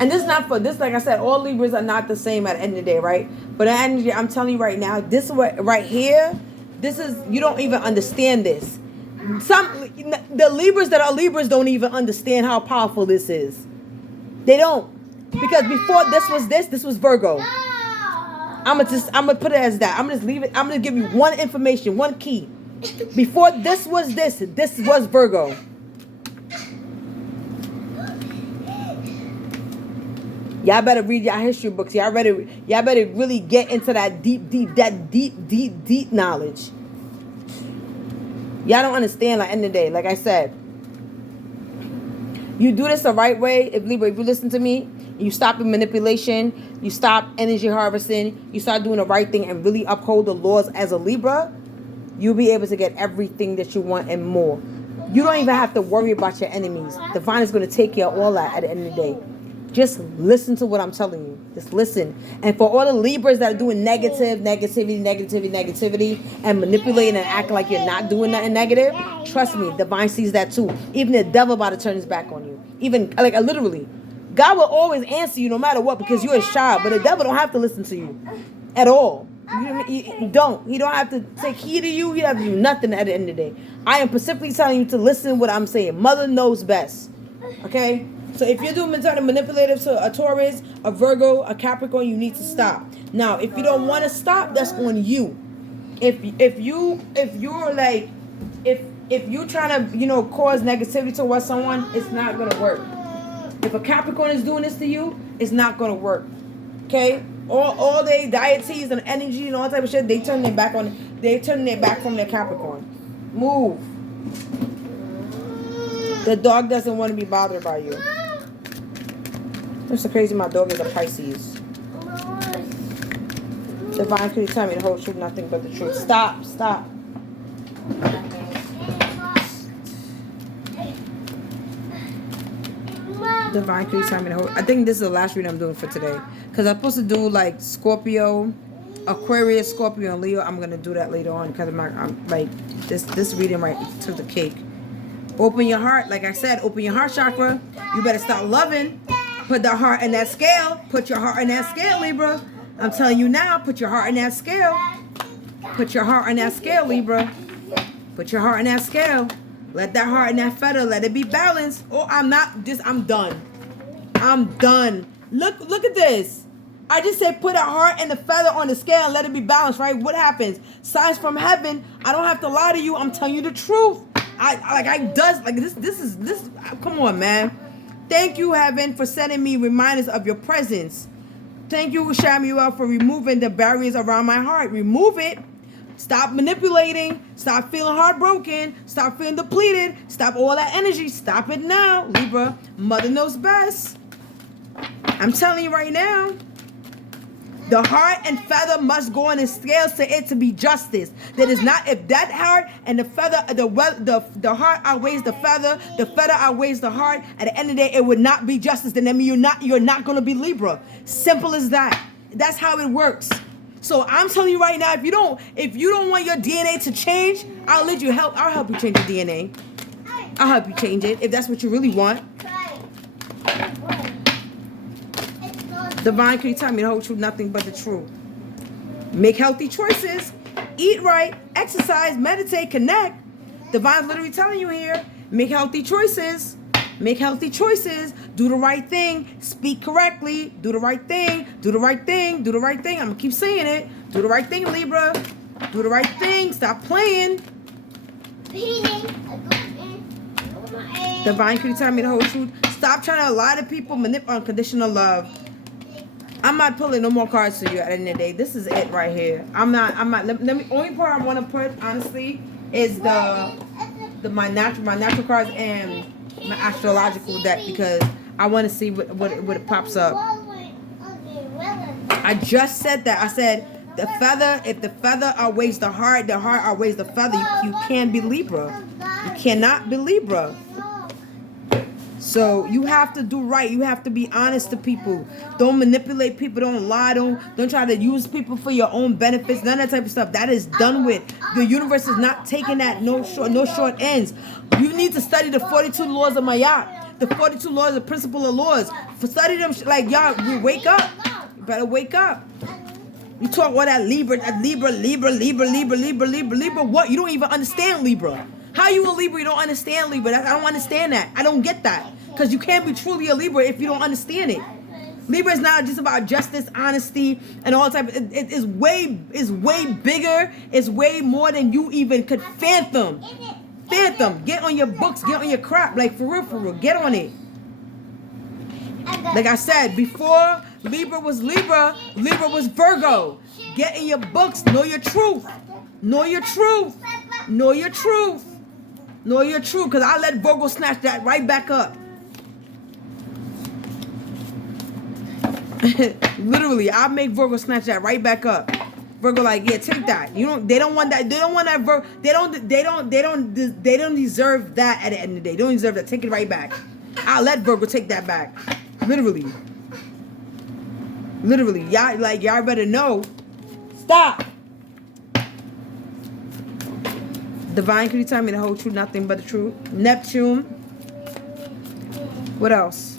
And this is not for this. Like I said, all Libras are not the same at the end of the day, right? But at the end of the day, I'm telling you right now, this is what right here. This is, you don't even understand this. The Libras that are Libras don't even understand how powerful this is. They don't, because before this was Virgo. I'm gonna put it as that. I'm gonna just leave it. I'm gonna give you one information, one key. Before this was Virgo. Y'all better read y'all history books. Y'all better really get into that deep knowledge. Y'all don't understand. Like, end of the day, like I said, you do this the right way. If you listen to me, you stop the manipulation, you stop energy harvesting, you start doing the right thing and really uphold the laws as a Libra, you'll be able to get everything that you want and more. You don't even have to worry about your enemies. Divine is going to take care of all that at the end of the day. Just listen to what I'm telling you. Just listen. And for all the Libras that are doing negativity, and manipulating and acting like you're not doing nothing negative, trust me, Divine sees that too. Even the devil about to turn his back on you. Even, like, literally. God will always answer you no matter what, because you're his child. But the devil don't have to listen to you at all. You don't. He don't have to take heed of you. He don't have to do nothing at the end of the day. I am specifically telling you to listen to what I'm saying. Mother knows best. Okay? So if you're doing manipulative to a Taurus, a Virgo, a Capricorn, you need to stop. Now, if you don't want to stop, that's on you. If you're trying to, cause negativity towards someone, it's not gonna work. If a Capricorn is doing this to you, it's not gonna work. Okay? All they deities and energy and all type of shit, they turn their back from their Capricorn. Move. The dog doesn't want to be bothered by you. That's so crazy. My dog is a Pisces. Divine, can you tell me the whole truth, nothing but the truth? Stop. Divine, can you tell me the whole... I think this is the last reading I'm doing for today. Because I'm supposed to do like Scorpio, Aquarius, Scorpio, and Leo. I'm going to do that later on because I'm like, this reading right took the cake. Open your heart. Like I said, open your heart chakra. You better start loving. Put the heart in that scale. Put your heart in that scale, Libra. I'm telling you now, put your heart in that scale. Put your heart in that scale, Libra. Put your heart in that scale. Let that heart and that feather, let it be balanced. Oh, I'm done. I'm done. Look at this. I just said put a heart and the feather on the scale and let it be balanced, right? What happens? Signs from heaven. I don't have to lie to you. I'm telling you the truth. This. Come on, man. Thank you, heaven, for sending me reminders of your presence. Thank you, Shamuel, for removing the barriers around my heart. Remove it. Stop manipulating. Stop feeling heartbroken. Stop feeling depleted. Stop all that energy. Stop it now, Libra. Mother knows best. I'm telling you right now. The heart and feather must go on the scales to it to be justice. That is not, if that heart and the feather, the heart outweighs the feather outweighs the heart. At the end of the day, it would not be justice. Then that means you're not going to be Libra. Simple as that. That's how it works. So I'm telling you right now, if you don't want your DNA to change, I'll help you change your DNA. I'll help you change it if that's what you really want. Divine, can you tell me the whole truth, nothing but the truth? Make healthy choices. Eat right. Exercise. Meditate. Connect. Divine's literally telling you here. Make healthy choices. Make healthy choices. Do the right thing. Speak correctly. Do the right thing. Do the right thing. Do the right thing. I'm going to keep saying it. Do the right thing, Libra. Do the right thing. Stop playing. Divine, can you tell me the whole truth? Stop trying to lie to people. Manipulate unconditional love. I'm not pulling no more cards to you at the end of the day. This is it right here. I'm not. Let me. Only part I want to put, honestly, is my natural cards and my astrological deck, because I want to see what it pops up. I just said that. I said the feather. If the feather outweighs the heart outweighs the feather. You can't be Libra. You cannot be Libra. So you have to do right. You have to be honest to people. Don't manipulate people. Don't lie. Don't try to use people for your own benefits. None of that type of stuff. That is done with. The universe is not taking that no short ends. You need to study the 42 laws of Mayat. The 42 laws, the principle of laws. For study them, like y'all, you wake up. You better wake up. You talk all that Libra. What? You don't even understand Libra. How you a Libra? You don't understand Libra. I don't understand that. I don't get that. Because you can't be truly a Libra if you don't understand it. Libra is not just about justice, honesty, and all type. It is way bigger. It's way more than you even could fathom. Get on your books. Get on your crap. Like, for real. Get on it. Like I said, before Libra was Virgo. Get in your books. Know your truth. Because I let Virgo snatch that right back up. Literally, I make Virgo snatch that right back up. Virgo, like, yeah, take that. They don't want that. They don't want that. They don't deserve that at the end of the day. They don't deserve that. Take it right back. I'll let Virgo take that back. Literally, y'all better know. Stop. Divine, can you tell me the whole truth, nothing but the truth? Neptune. What else?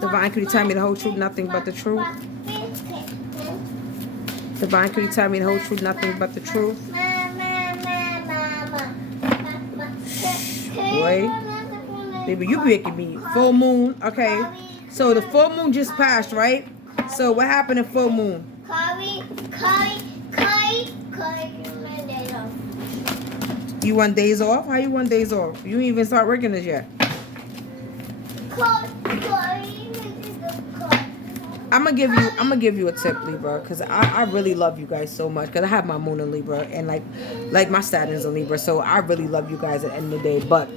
Divine, can you tell me the whole truth, nothing but the truth? Divine, can you tell me the whole truth, nothing but the truth? Boy, baby, you making me full moon. Okay, so the full moon just passed, right? So what happened in full moon? You want days off? How you want days off? You didn't even start working this yet. I'm gonna give you a tip, Libra, because I really love you guys so much, because I have my moon in Libra and like my Saturn's in Libra, so I really love you guys at the end of the day. But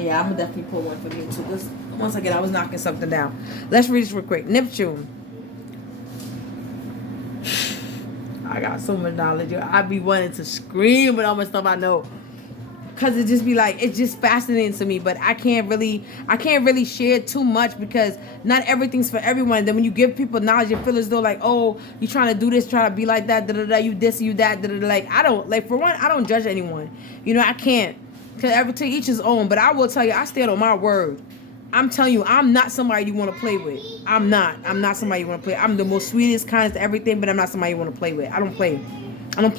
yeah, I'm gonna definitely pull one for you too. Because once again, I was knocking something down. Let's read this real quick. Neptune. I got so much knowledge. I be wanting to scream with all my stuff I know, cause it just be like, it's just fascinating to me. But I can't really share too much, because not everything's for everyone. Then when you give people knowledge, you feel as though like, oh, you trying to do this, try to be like that, you this, you that, like, I don't, like, for one, I don't judge anyone. You know, I can't, cause to each his own. But I will tell you, I stand on my word. I'm telling you, I'm not somebody you want to play with. I'm not somebody you want to play. I'm the most sweetest, kindest, everything, but I'm not somebody you want to play with. I don't play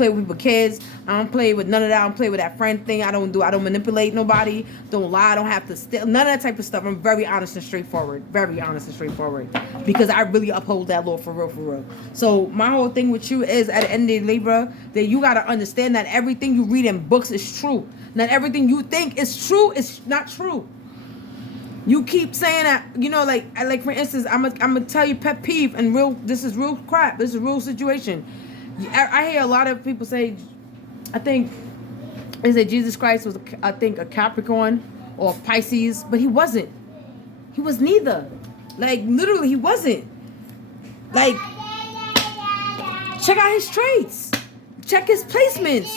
with people's kids. I don't play with none of that. I don't play with that friend thing. I don't manipulate nobody. Don't lie. I don't have to steal. None of that type of stuff. I'm very honest and straightforward. Very honest and straightforward. Because I really uphold that law for real. So my whole thing with you is, at the end of the day, Libra, that you got to understand that everything you read in books is true. Not everything you think is true is not true. You keep saying that, you know, like for instance, I'm gonna tell you pet peeve, and this is real crap. This is a real situation. I hear a lot of people say, I think, is that Jesus Christ was, I think, a Capricorn or a Pisces, but he wasn't. He was neither. Like, literally, he wasn't. Like, check out his traits. Check his placements.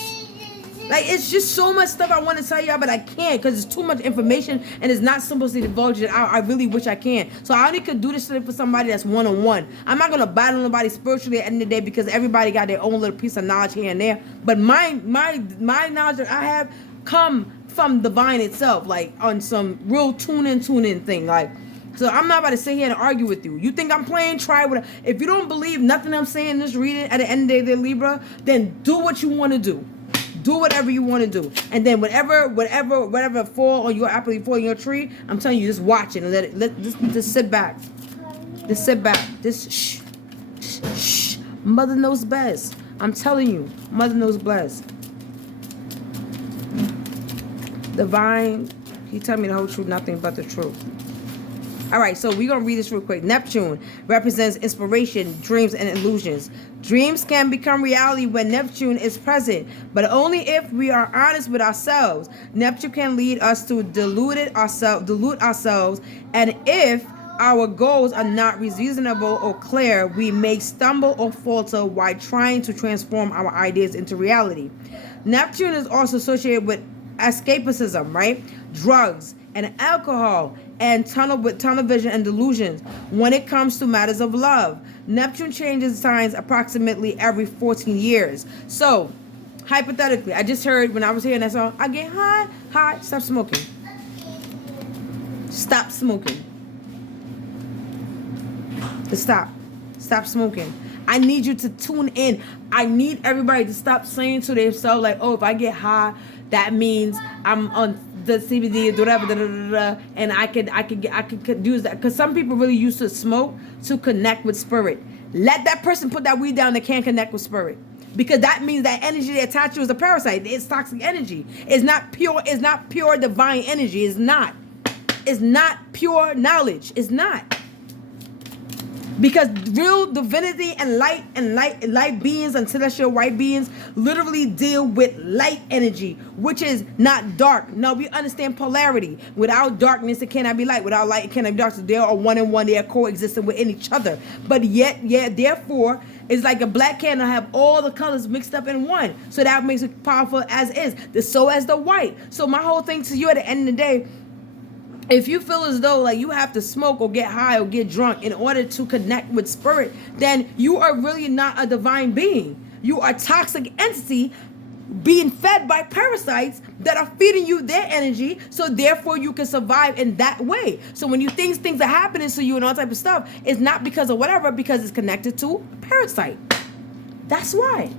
Like, it's just so much stuff I want to tell y'all, but I can't because it's too much information and it's not supposed to divulge it out. I really wish I can. So I only could do this shit for somebody that's one-on-one. I'm not going to battle nobody spiritually at the end of the day because everybody got their own little piece of knowledge here and there. But my knowledge that I have come from divine itself, like on some real tune-in thing. Like, so I'm not about to sit here and argue with you. You think I'm playing? Try with. If you don't believe nothing I'm saying in this reading at the end of the day, Libra, then do what you want to do. Do whatever you want to do, and then whatever fall on your apple, fall on your tree. I'm telling you, just watch it and just sit back. Just sit back. Just shh. Mother knows best. I'm telling you, Mother knows best. Divine, he tell me the whole truth, nothing but the truth. All right, so we're going to read this real quick. Neptune represents inspiration, dreams, and illusions. Dreams can become reality when Neptune is present, but only if we are honest with ourselves. Neptune can lead us to dilute ourselves, and if our goals are not reasonable or clear, we may stumble or falter while trying to transform our ideas into reality. Neptune is also associated with escapism, right? Drugs and alcohol, and tunnel vision and delusions. When it comes to matters of love, Neptune changes signs approximately every 14 years. So, hypothetically, I just heard when I was hearing that song, I get high, stop smoking. Stop smoking. Just stop smoking. I need you to tune in. I need everybody to stop saying to themselves, like, oh, if I get high, that means I'm on the CBD, whatever, and I could use that. Because some people really used to smoke to connect with spirit. Let that person put that weed down that can't connect with spirit. Because that means that energy they attach to is a parasite. It's toxic energy. It's not pure divine energy. It's not pure knowledge. It's not. Because real divinity and light beings and celestial white beings literally deal with light energy, which is not dark. No, we understand polarity. Without darkness, it cannot be light. Without light, it cannot be dark. So they are one and one. They are coexisting within each other. But yet, therefore, it's like a black candle have all the colors mixed up in one. So that makes it powerful as is. So as the white. So my whole thing to you at the end of the day, if you feel as though like you have to smoke or get high or get drunk in order to connect with spirit, then you are really not a divine being. You are a toxic entity being fed by parasites that are feeding you their energy, so therefore you can survive in that way. So when you think things are happening to you and all type of stuff, it's not because of whatever, because it's connected to a parasite. That's why.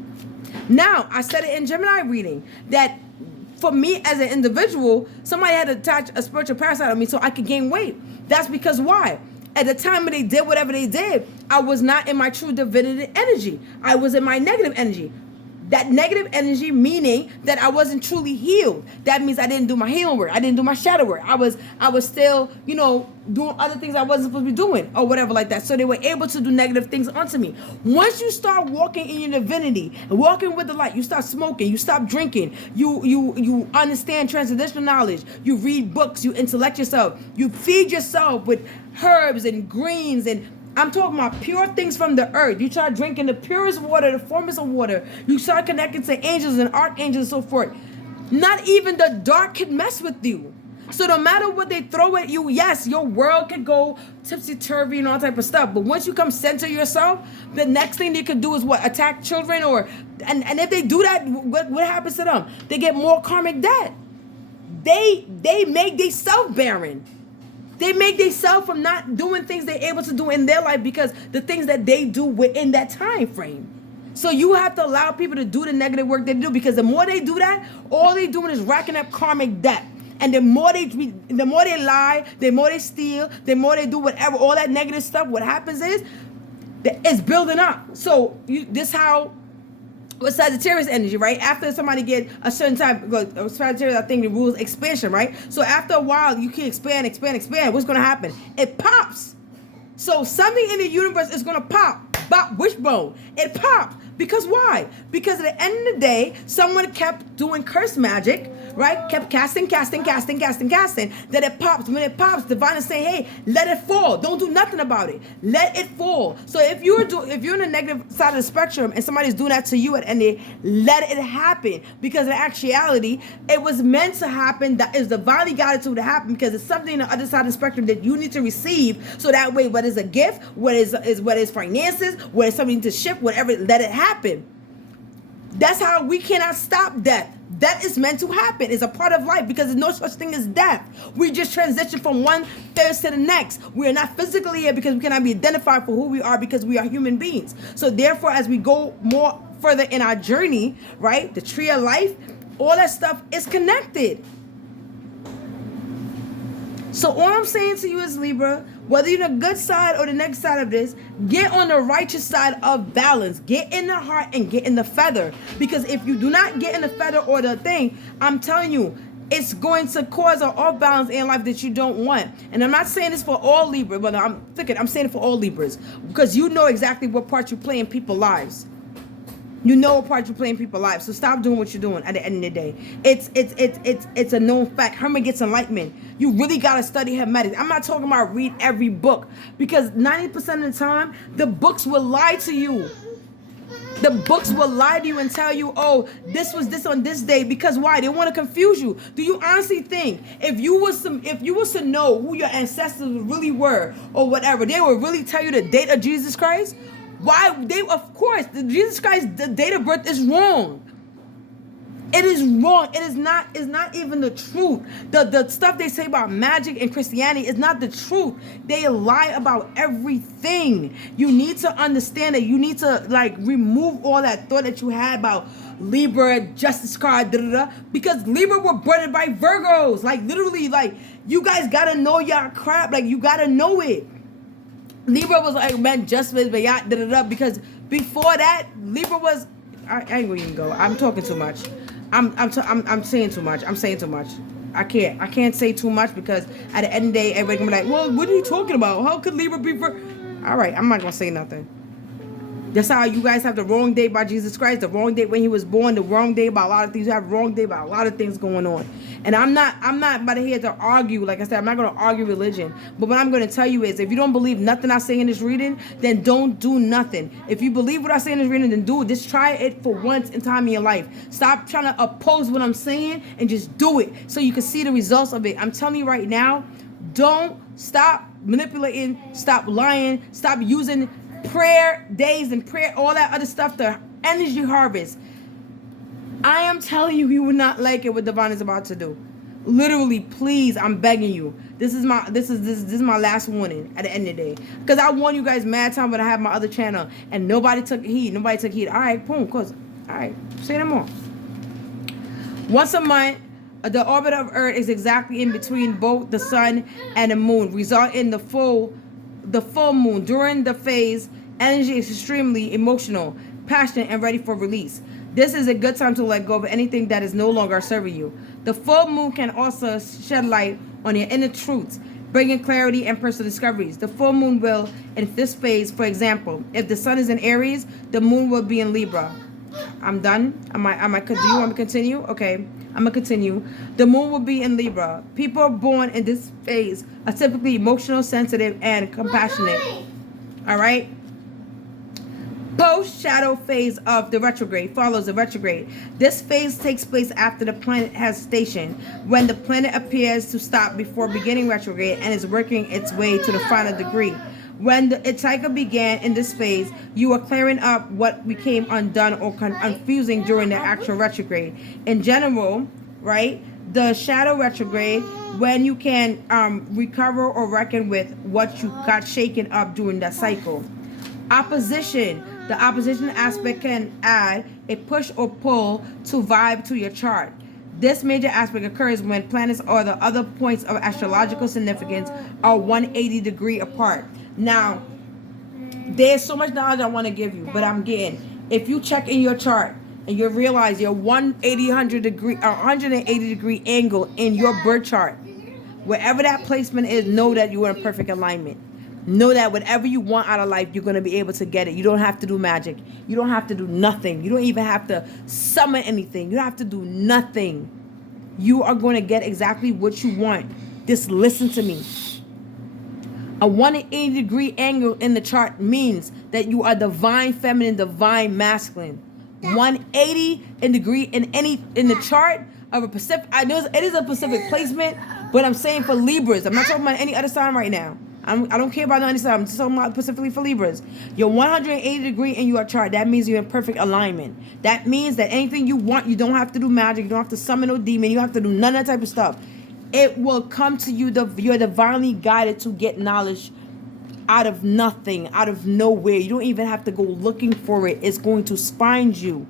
Now, I said it in Gemini reading that for me as an individual, somebody had to attach a spiritual parasite on me so I could gain weight. That's because why? At the time when they did whatever they did, I was not in my true divinity energy. I was in my negative energy. That negative energy meaning that I wasn't truly healed. That means I didn't do my healing work. I didn't do my shadow work. I was still, doing other things I wasn't supposed to be doing or whatever like that. So they were able to do negative things onto me. Once you start walking in your divinity and walking with the light, you start smoking, you stop drinking, you understand transcendental knowledge, you read books, you intellect yourself, you feed yourself with herbs and greens, and I'm talking about pure things from the earth. You start drinking the purest water, the formest of water. You start connecting to angels and archangels and so forth. Not even the dark can mess with you. So no matter what they throw at you, yes, your world could go tipsy-turvy and all type of stuff. But once you come center yourself, the next thing they could do is what? Attack children and if they do that, what happens to them? They get more karmic debt. They make themselves barren. They make themselves from not doing things they're able to do in their life because the things that they do within that time frame. So you have to allow people to do the negative work they do, because the more they do that, all they're doing is racking up karmic debt. And the more they lie, the more they steal, the more they do whatever, all that negative stuff, what happens is it's building up. So this how with Sagittarius energy, right? After somebody get a certain time, Sagittarius, I think the rules expansion, right? So after a while, you can expand. What's going to happen? It pops. So something in the universe is going to pop. Wishbone. It popped. Because why? Because at the end of the day, someone kept doing curse magic, right? Kept casting. Then it pops. When it pops, divine is saying, hey, let it fall. Don't do nothing about it. Let it fall. So if you're in the negative side of the spectrum and somebody's doing that to you and they let it happen, because in actuality, it was meant to happen. That is divinely guided to happen, because it's something on the other side of the spectrum that you need to receive. So that way, whether it's a gift, whether it's finances, whether it's something to shift, whatever, let it happen. That's how we cannot stop death. Death is meant to happen. It's a part of life, because there's no such thing as death. We just transition from one phase to the next. We are not physically here because we cannot be identified for who we are, because we are human beings. So therefore, as we go more further in our journey, right, the tree of life, all that stuff is connected. So all I'm saying to you is, Libra, whether you're the good side or the next side of this, get on the righteous side of balance. Get in the heart and get in the feather. Because if you do not get in the feather or the thing, I'm telling you, it's going to cause an off balance in life that you don't want. And I'm not saying this for all Libra, but I'm saying it for all Libras. Because you know exactly what part you play in people's lives. You know what part you play in people's lives. So stop doing what you're doing at the end of the day. It's a known fact. Herman gets enlightenment. You really got to study Hermetics. I'm not talking about read every book, because 90% of the time, the books will lie to you. The books will lie to you and tell you, oh, this was this on this day. Because why? They want to confuse you. Do you honestly think if you was to know who your ancestors really were or whatever, they would really tell you the date of Jesus Christ? Why? Of course, Jesus Christ, the date of birth is wrong. It is wrong. It is not. It's not even the truth. The stuff they say about magic and Christianity is not the truth. They lie about everything. You need to understand that. You need to remove all that thought that you had about Libra, Justice card, because Libra were burdened by Virgos. Literally, you guys gotta know y'all crap. You gotta know it. Libra was man, justice, because before that, Libra was. I ain't gonna even go. I'm talking too much. I'm saying too much. I'm saying too much. I can't say too much, because at the end of the day, everybody gonna be like, well, what are you talking about? How could Libra be for? All right, I'm not gonna say nothing. That's how you guys have the wrong date by Jesus Christ, the wrong date when he was born, the wrong date about a lot of things. You have the wrong date about a lot of things going on. And I'm not about here to argue. Like I said, I'm not going to argue religion. But what I'm going to tell you is, if you don't believe nothing I say in this reading, then don't do nothing. If you believe what I say in this reading, then do it. Just try it for once in time in your life. Stop trying to oppose what I'm saying and just do it so you can see the results of it. I'm telling you right now, don't stop manipulating, stop lying, stop using prayer days and prayer, all that other stuff, the energy harvest. I am telling you, you would not like it what Divine is about to do. Literally, please, I'm begging you. This is my last warning at the end of the day. Because I warned you guys mad time when I had my other channel and nobody took heed. All right, boom, cause all right, say no more. Once a month, the orbit of Earth is exactly in between both the sun and the moon, resulting in the full moon. During the phase, energy is extremely emotional, passionate, and ready for release. This is a good time to let go of anything that is no longer serving you. The full moon can also shed light on your inner truths, bringing clarity and personal discoveries. The full moon will, in this phase, for example, if the sun is in Aries, the moon will be in Libra. I'm done. Do you want me to continue? Okay, I'm gonna continue. The moon will be in Libra. People born in this phase are typically emotional, sensitive, and compassionate. All right. Post-shadow phase of the retrograde follows the retrograde. This phase takes place after the planet has stationed, when the planet appears to stop before beginning retrograde and is working its way to the final degree. When its cycle began in this phase, you are clearing up what became undone or confusing during the actual retrograde. In general, right, the shadow retrograde, when you can recover or reckon with what you got shaken up during that cycle. Opposition. The opposition aspect can add a push or pull to vibe to your chart. This major aspect occurs when planets or the other points of astrological significance are 180 degree apart. Now, there's so much knowledge I want to give you, but I'm getting, if you check in your chart and you realize your 180 degree angle in your birth chart, wherever that placement is, know that you are in perfect alignment. Know that whatever you want out of life, you're going to be able to get it. You don't have to do magic. You don't have to do nothing. You don't even have to summon anything. You don't have to do nothing. You are going to get exactly what you want. Just listen to me. A 180-degree angle in the chart means that you are divine feminine, divine masculine. 180 degree in the chart of a Pacific. I know it is a Pacific placement, but I'm saying for Libras. I'm not talking about any other sign right now. I don't care about any sign. I'm just talking about specifically for Libras. You're 180 degree in your chart. That means you're in perfect alignment. That means that anything you want, you don't have to do magic. You don't have to summon no demon. You don't have to do none of that type of stuff. It will come to you. You're divinely guided to get knowledge out of nothing, out of nowhere. You don't even have to go looking for it. It's going to find you.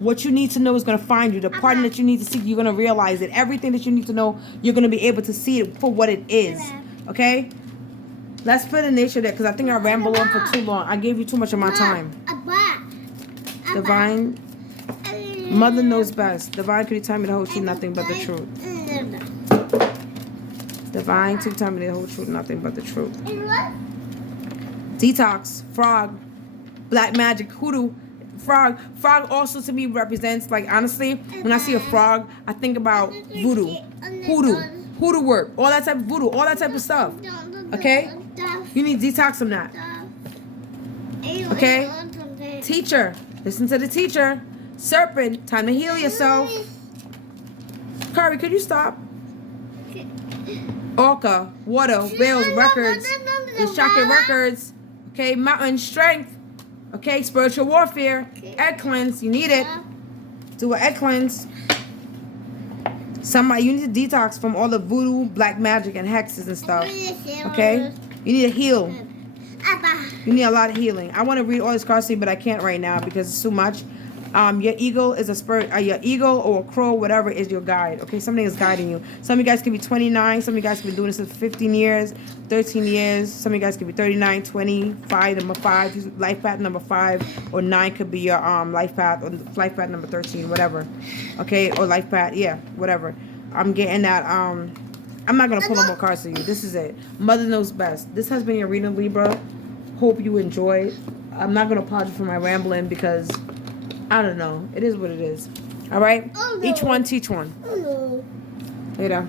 What you need to know is going to find you. The partner that you need to see, you're going to realize it. Everything that you need to know, you're going to be able to see it for what it is. Okay? Let's put a nature there because I think I rambled on for too long. I gave you too much of my time. Divine. Mother knows best. Divine, could you tell me the whole truth, nothing but the truth? Divine, could you tell me the whole truth, nothing but the truth? Detox, frog, black magic, hoodoo, frog. Frog also to me represents, like, honestly, when I see a frog, I think about voodoo, hoodoo work, all that type of voodoo, all that type of stuff. Okay? You need detox from that. Okay? Teacher, listen to the teacher. Serpent, time to heal yourself. Kari, could you stop? Orca, water, whales, records, the chakra records. Okay, mountain strength. Okay, spiritual warfare. Egg cleanse, you need it. Do an egg cleanse. Somebody, you need to detox from all the voodoo, black magic, and hexes and stuff. Okay, you need to heal. You need a lot of healing. I want to read all this cards to you, but I can't right now because it's too much. Your eagle is a spirit. Your eagle or a crow, whatever, is your guide. Okay, something is guiding you. Some of you guys could be 29. Some of you guys could be doing this for 15 years, 13 years. Some of you guys could be 39, 25, number 5, life path number 5, or 9 could be your life path, or life path number 13, whatever. Okay, or life path, yeah, whatever. I'm getting that. I'm not gonna pull no more cards for you. This is it. Mother knows best. This has been your reading, Libra. Hope you enjoyed. I'm not gonna apologize for my rambling because I don't know. It is what it is. All right? Each one, teach one. Later.